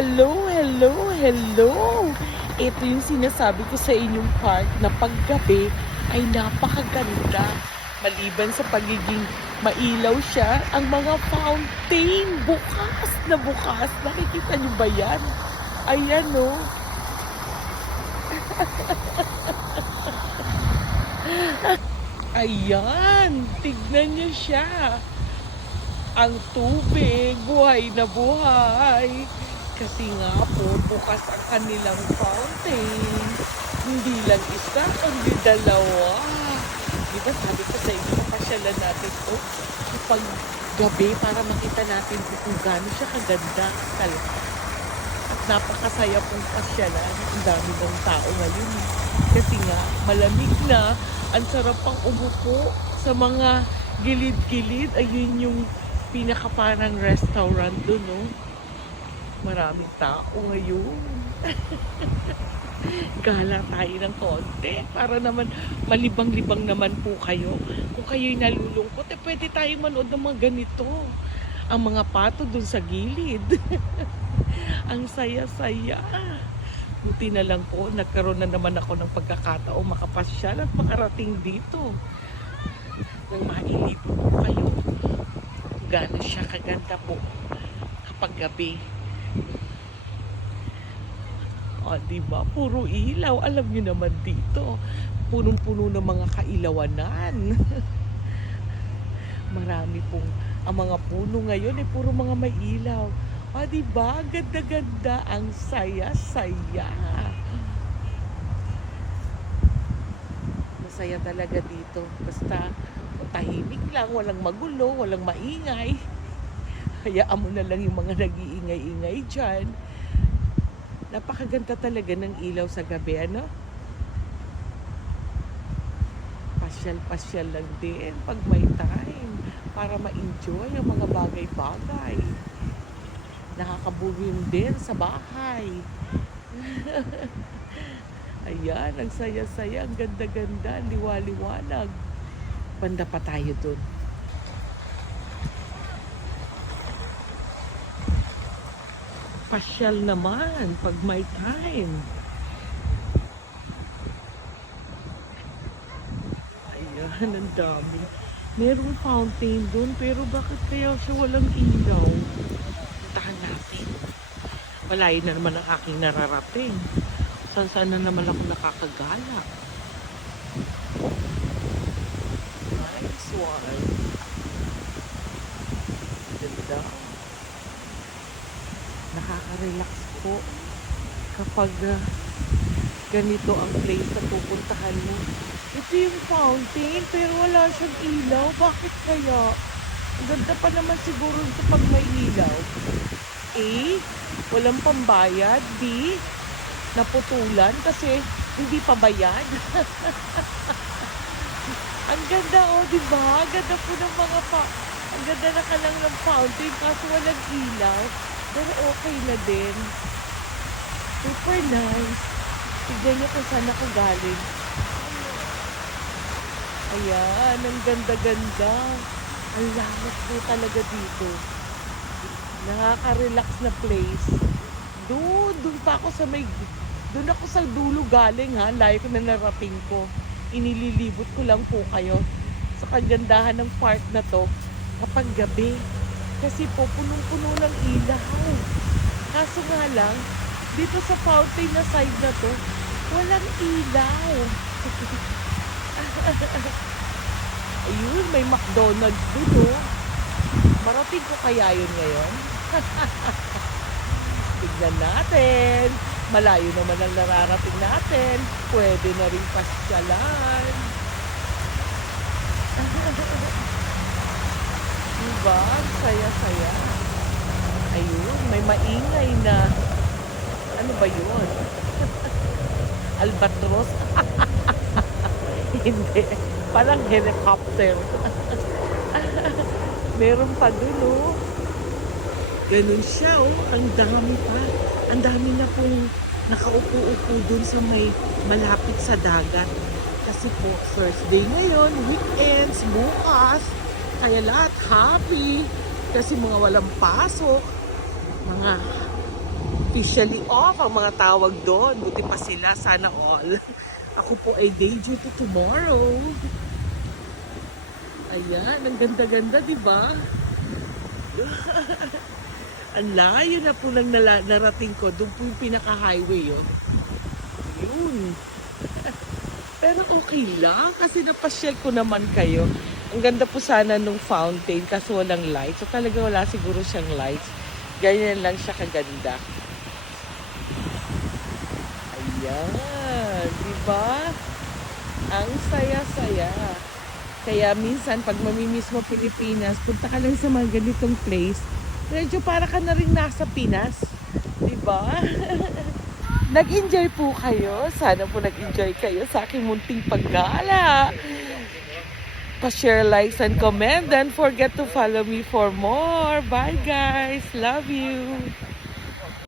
hello. Ito yung sinasabi ko sa inyong park na paggabi ay napakaganda. Maliban sa pagiging mailaw siya, ang mga fountain bukas na bukas. Nakikita niyo ba yan? Ayan o. Ayan, tignan niyo siya. Ang tubig, buhay na buhay. Kasi nga po, bukas ang kanilang fountain. Hindi lang isa, kundi dalawa. Diba sabi ko sa inyo, papasyalan natin ito kapag gabi para makita natin kung gaano siya kaganda. At napakasaya pong pasyalan. Ang dami ng tao ngayon. Kasi nga, malamig na. Ang sarap pang umupo sa mga gilid-gilid. Ayun yung pinakaparang restaurant doon, no? Maraming tao ngayon. Gala tayo ng konti para naman malibang-libang naman po kayo. Kung kayo'y nalulungkot, pwede tayo manood ng mga ganito. Ang mga pato doon sa gilid. Ang saya-saya. Buti na lang po, nagkaroon na naman ako ng pagkakataon makapasyal at makarating dito. Nang mailibot po kayo. Gano'n siya kaganda po kapag gabi. O, diba? Puro ilaw. Alam niyo naman dito, punong-puno ng mga kailawanan. Marami pong, ang mga puno ngayon puro mga may ilaw. O, diba? Ganda-ganda. Ang saya-saya. Masaya talaga dito. Basta tahimik lang, walang magulo, walang maingay. Hayaan mo na lang yung mga nag-iingay-ingay dyan. Napakaganda talaga ng ilaw sa gabi, ano? Pasyal-pasyal lang din pag may time para ma-enjoy ang mga bagay-bagay. Nakakabuhin din sa bahay. Ayan, ang saya-saya, ang ganda-ganda, liwa-liwanag. Banda pa tayo dun. Pasyal naman pag may time. Ayan, ang dami. Merong fountain dun, pero bakit kaya siya walang ilaw? Puntahan natin. Malayo na naman ang aking nararating. Saan na naman ako nakakagala. Nice one. Ganda. Nakaka-relax po kapag ganito ang place na pupuntahan mo. Ito yung fountain pero wala siyang ilaw. Bakit kaya? Ang ganda pa naman siguro sa pag may ilaw. A, walang pambayad. B, naputulan kasi hindi pa bayad. Ang ganda, oh, diba? Ang ganda po ng mga ang ganda na ka lang ng fountain kaso walang ilaw. Pero okay na din. Super nice. Tignan niyo kung saan ako galing. Ayan, ang ganda-ganda. Ang lamot po talaga dito. Nakaka-relax na place. Doon pa ako sa doon ako sa dulo galing, ha. Layo ko na narating ko. Inililibot ko lang po kayo sa kagandahan ng park na to kapag gabi. Kasi po, punong-puno ng ilaw. Kaso nga lang, dito sa fountain na side na to, walang ilaw. Ayun, may McDonald's dito. Marating ko kaya yun ngayon? Tignan natin. Malayo naman ang nararating natin. Pwede na rin pasyalan. Diba? Saya-saya. Ayun, may maingay na. Ano ba yun? Albatros? Hindi. Parang helicopter. Meron pa dun, oh. Ganun siya, oh. Ang dami pa. Ang dami na pong nakaupo-upo dun sa may malapit sa dagat. Kasi po, Thursday ngayon, weekends, bukas. Kaya lahat happy. Kasi mga walang pasok. Mga officially off ang mga tawag doon. Buti pa sila, sana all. Ako po ay day duty tomorrow. Ayan, ang ganda-ganda, di ba? Ang layo na po lang narating ko. Doon po yung pinaka-highway, oh. Yun. Pero okay lang kasi napasyal ko naman kayo. Ang ganda po sana nung fountain kasi walang lights. So talaga wala siguro siyang lights. Ganyan lang siya kaganda. Ayan, di ba? Ang saya-saya. Kaya minsan pag mamimiss mo Pilipinas, punta ka lang sa mga ganitong place. Medyo para ka na rin nasa Pinas. Di ba? Nag-enjoy po kayo. Sana po nag-enjoy kayo sa aking munting paggala. Pa-share, likes, and comment. Don't forget to follow me for more. Bye guys. Love you.